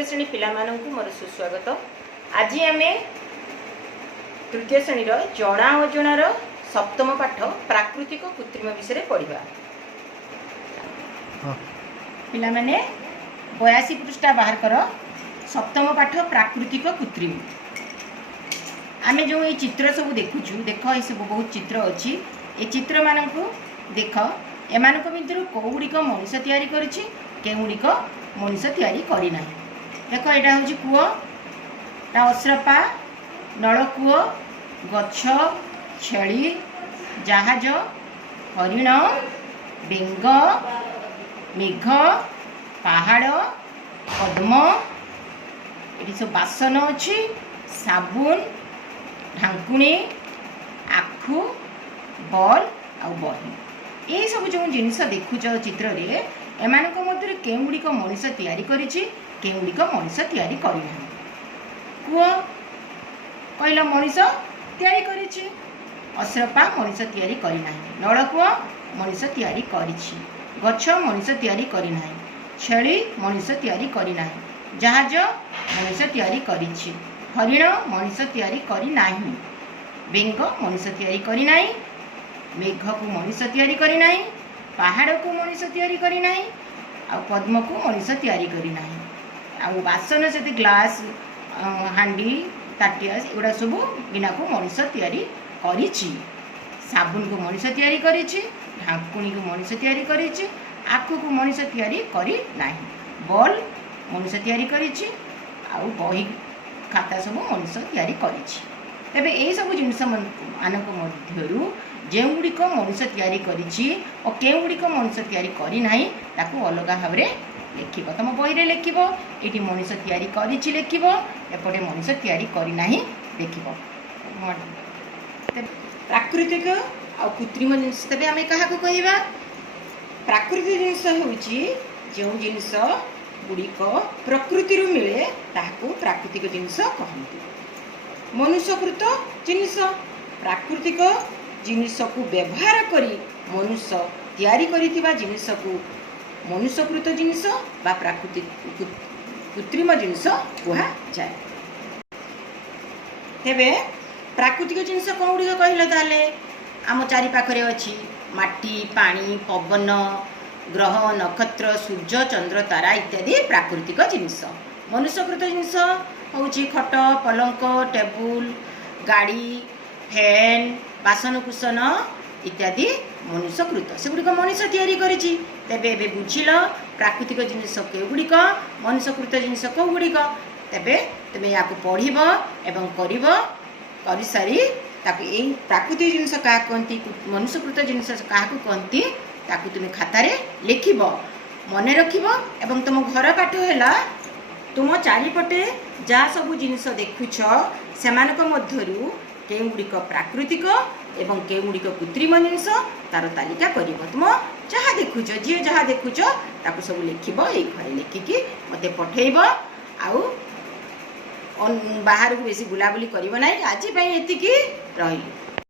तृतीय श्रेणी पिलामानंकु मोर सुस्वागत। आज आम तृतीय श्रेणी जना अजणार सप्तम पाठ प्राकृतिक कृत्रिम विषय पढ़ा। पिला माने 82 पृष्ठा बाहर कर। सप्तम पाठ प्राकृतिक कृत्रिम। आमे जो ये चित्र सब देखुचु देख ये सब बहुत चित्र अच्छी। ये चित्र मानक देख एमानक भितर कौगुड़िक मनुष्य तैयारी करिछि केगुड़िक मनुष्य तैयारी करि नाही। देख एटा होछि कूओ ता अश्रपा नलकूओ गछ छेली जहाज हरिण बेंग मेघ पहाड़ पद्म ये सब बासन अच्छी साबुन ढांकुणी आखु बल आ बही ये सब जो जिनस देखुच चित्र रे एमानक मध्य केगुड़िक मनुष्य तैयारी करिछि केगुड़िक मनुष्य तैयारी करि नाही। कूओ कहला मनुष्य तैयारी करिछि अश्रपा मनुष्य तैयारी करि नाही। नलकूओ मनुष्य तैयारी करिछि गछ मनुष्य तैयारी करि नाही। छेली मनुष्य तैयारी करि नाही। जहाज मनुष्य तैयारी करिछि। हरिण मनुष्य तैयारी करि नाही। बेंग मनुष्य तैयारी करि नाही। मेघ को मनुष्य तैयारी करि नाही। पहाड़ को मनुष्य तैयारी करि नाही। आ पद्म को मनुष्य तैयारी करि नाही। आ बासन से ग्लास हांडी ताटिया एगुड़ा सब गिना को मनुष्य तैयारी करिछि। साबुन को मनुष्य तैयारी करिछि। ढांकुणी को मनुष्य तैयारी करिछि। आखु को मनुष्य तैयारी करि नाही। बल मनुष्य तैयारी करिछि। आ बही खाता सब मनुष्य तैयारी करिछि। तेबे एई सब जिनस मानक मध्यरु जेगुड़िक मनुष्य तैयारी करिछि और केगुड़िक मनुष्य तैयारी करि नाही ताकू अलग भाव में लिखिब। तुम बही रे लिखिब एटी मनुष्य तैयारी करिछि लिखिब एपटे मनुष्य तैयारी करि नाही लिखिब। प्राकृतिक आ कृत्रिम जिनिस तबे आमे काहाकू कहिबा। प्राकृतिक जिनिस होउछि जो जिनिस गुड़िक प्रकृति मिले ताहाकू प्राकृतिक जिनिस कहନ୍ତି। मनुष्यकृत जिनिस प्राकृतिक जिनिस को व्यवहार करी मनुष्य तैयारी करिथिबा जिनिस को मनुष्यकृत जिनिस बा प्राकृतिक कृत्रिम जिनिस कुहा जाए। तेबे प्राकृतिक जिनिस कौन गुड़िक कहले ताले आम चारि पाखरे अछि माटी पानी पवन ग्रह नक्षत्र सूर्य चंद्र तारा इत्यादि प्राकृतिक जिनिस। मनुष्यकृत जिनिस होउछि खट पलंक टेबुल गाड़ी फैन बासन कुसन इत्यादि मनुष्यकृत सेगुड़िक मनुष्य तैयारी करिछि। तेबे एबे बुझिल प्राकृतिक जिनिस केगुड़िक मनुष्यकृत जिनिस केगुड़िक। तेबे तेबे याकू पढ़िब एवं करिब करि सारी ताकू एई प्राकृतिक जिनिस का कहନ୍ତି मनुष्यकृत जिनिस काहाकू कहନ୍ତି ताकू तुम खाता रे लिखिब मने रखिब। एवं तुम घर पाठ हैला तुम चारिपटे जा सब जिनिस देखुछ सेमानक मध्यरु केगुड़िक प्राकृतिक एवं केगुड़िक कृत्रिम जिनिस तार तालिका करिब। तुम जहाँ देखुछ जी जहाँ देखुछ ताकू सब लिखिब एई घरे लिखिकी मते पठेइब। आउ बाहर को बेसी बुलाबुली करिब नाही। आज एतिकी रहिली।